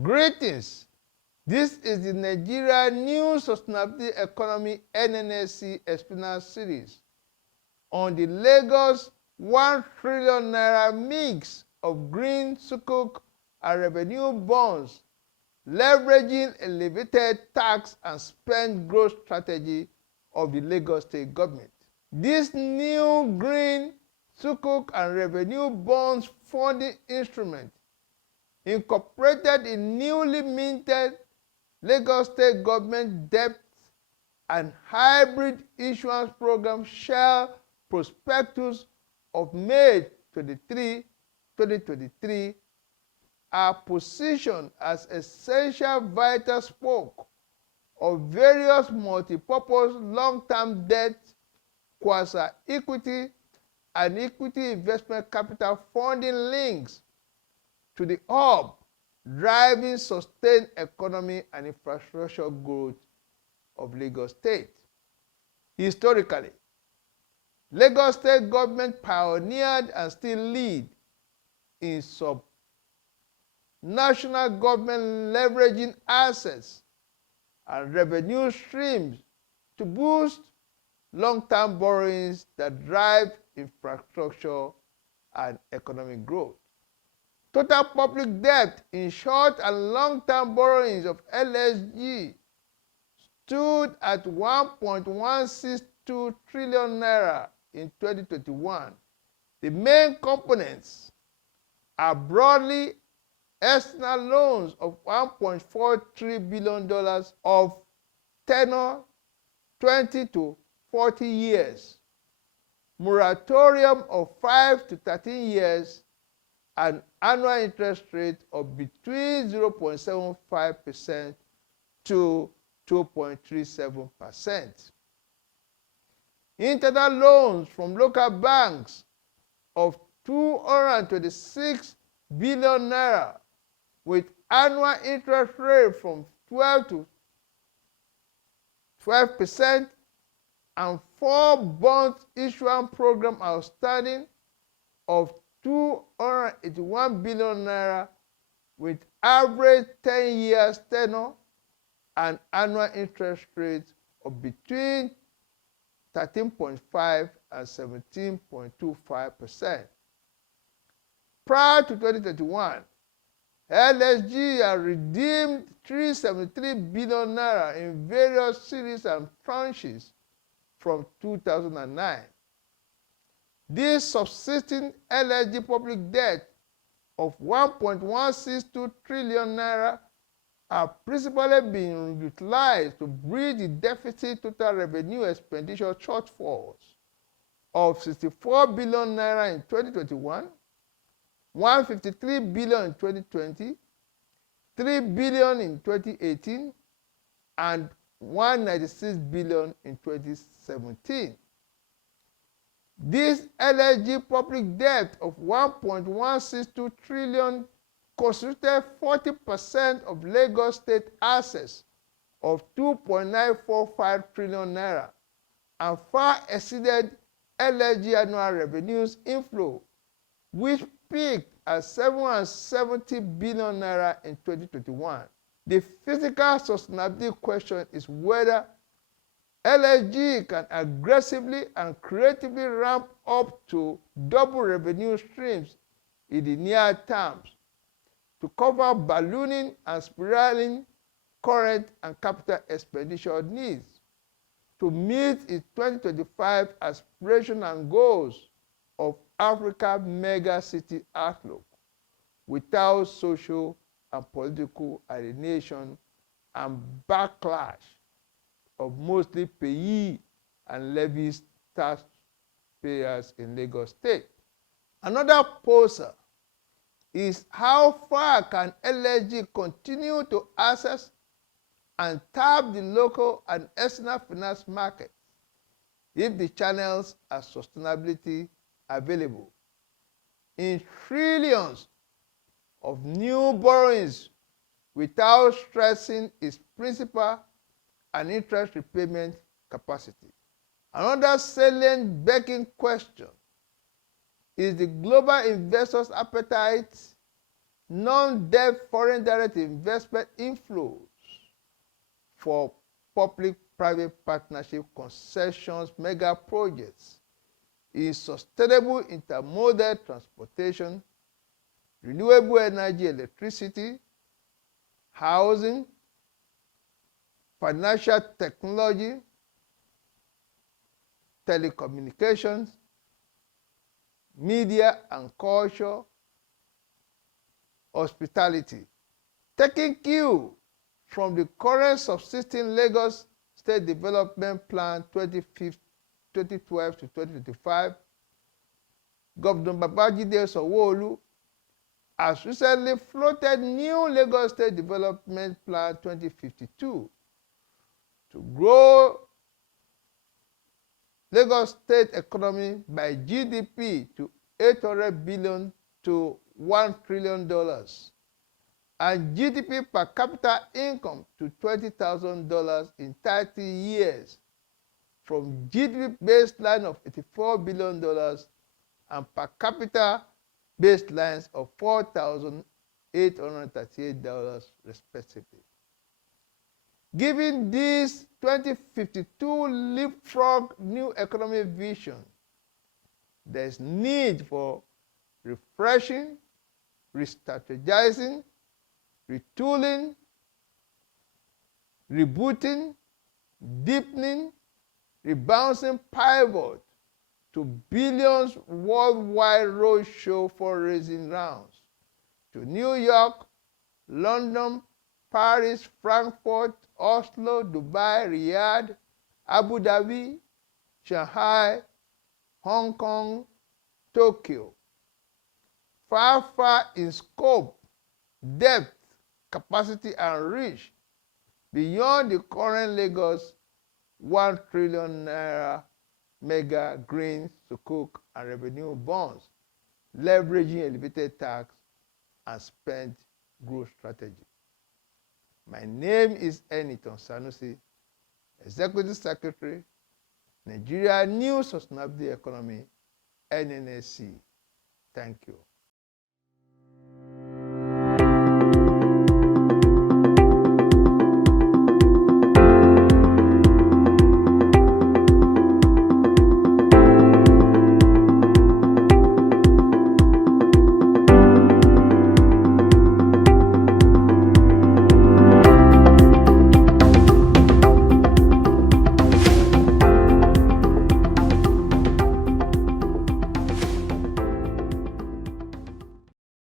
Greetings. This is the Nigeria New Sustainability Economy NNSE explainer series on the Lagos 1 trillion naira mix of green Sukuk and revenue bonds, leveraging elevated tax and spend growth strategy of the Lagos State government. This new green Sukuk and revenue bonds funding instrument, incorporated in newly minted Lagos State government debt and hybrid issuance program shell Prospectus of May 23, 2023, are positioned as essential vital spoke of various multipurpose long-term debt, quasi-equity, and equity investment capital funding links to the hub driving sustained economy and infrastructure growth of Lagos State. Historically, Lagos State government pioneered and still lead in sub-national government leveraging assets and revenue streams to boost long-term borrowings that drive infrastructure and economic growth. Total public debt in short and long-term borrowings of LSG stood at 1.162 trillion naira in 2021. The main components are broadly external loans of $1.43 billion of tenor 20 to 40 years, moratorium of 5 to 13 years, and annual interest rate of between 0.75% to 2.37%. Internal loans from local banks of 226 billion naira with annual interest rate from 12 to 12% and 4 bond issuance program outstanding of 281 billion naira with average 10 years tenor and annual interest rate of between 13.5 and 17.25%. Prior to 2021, LSG had redeemed 373 billion naira in various series and tranches from 2009. This subsisting LSG public debt of 1.162 trillion naira are principally being utilized to bridge the deficit total revenue expenditure shortfalls of 64 billion naira in 2021, 153 billion in 2020, 3 billion in 2018, and 196 billion in 2017. This LSG public debt of 1.162 trillion constituted 40% of Lagos State assets of 2.945 trillion naira and far exceeded LSG annual revenues inflow, which peaked at 770 billion naira in 2021. The physical sustainability question is whether LSG can aggressively and creatively ramp up to double revenue streams in the near terms to cover ballooning and spiraling current and capital expenditure needs to meet its 2025 aspirations and goals of Africa mega city outlook without social and political alienation and backlash of mostly PAYEE and Levies taxpayers in Lagos State. Another poser is how far can LSG continue to access and tap the local and external finance markets if the channels are sustainability available in trillions of new borrowings without stressing its principal and interest repayment capacity. Another salient begging question is the global investors' appetite non-debt foreign direct investment inflows for public-private partnership concessions mega projects in sustainable intermodal transportation, renewable energy, electricity, housing, financial technology, telecommunications, media and culture, hospitality. Taking cue from the current subsisting Lagos State Development Plan 2012 to 2025, Governor Babajide Sanwo-Olu has recently floated new Lagos State Development Plan 2052 to grow Lagos State economy by GDP to $800 billion to $1 trillion and GDP per capita income to $20,000 in 30 years from GDP baseline of $84 billion and per capita baselines of $4,838 respectively. Given this 2052 leapfrog new economic vision, there is need for refreshing, restrategizing, retooling, rebooting, deepening, rebouncing pivot to billions worldwide roadshow fundraising rounds to New York, London, Paris, Frankfurt, Oslo, Dubai, Riyadh, Abu Dhabi, Shanghai, Hong Kong, Tokyo. Far, far in scope, depth, capacity, and reach beyond the current Lagos 1 trillion naira mega green Sukuk and revenue bonds, leveraging elevated tax and spent growth strategy. My name is Enitan Sanusi, Executive Secretary, Nigeria New Sustainability Economy NNSE. Thank you.